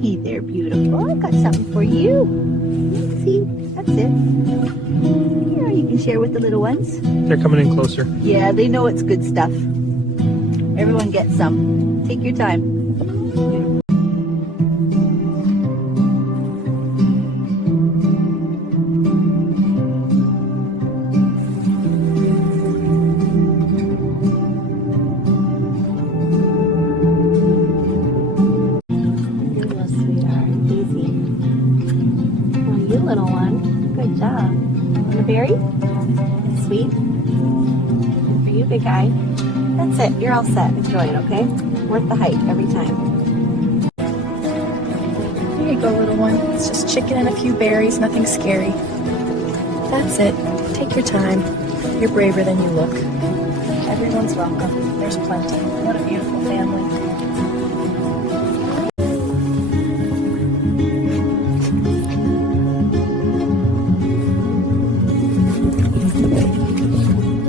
Hey there, beautiful. I got something for you. See, that's it. Here, you can share with the little ones. They're coming in closer. Yeah, they know it's good stuff. Everyone gets some. Take your time. You little one. Good job. Want a berry? Sweet. Good for you, big guy. That's it. You're all set. Enjoy it, okay? Worth the hike every time. Here you go, little one. It's just chicken and a few berries, nothing scary. That's it. Take your time. You're braver than you look. Everyone's welcome. There's plenty. What a beautiful family.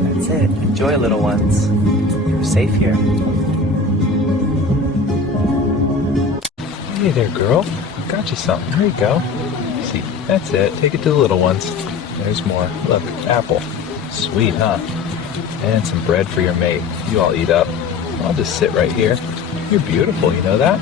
That's it. Enjoy, little ones. You're safe here. Hey there, girl. Got you something. Here you go. See, that's it. Take it to the little ones. There's more. Look, apple. Sweet, huh? And some bread for your mate. You all eat up. I'll just sit right here. You're beautiful, you know that?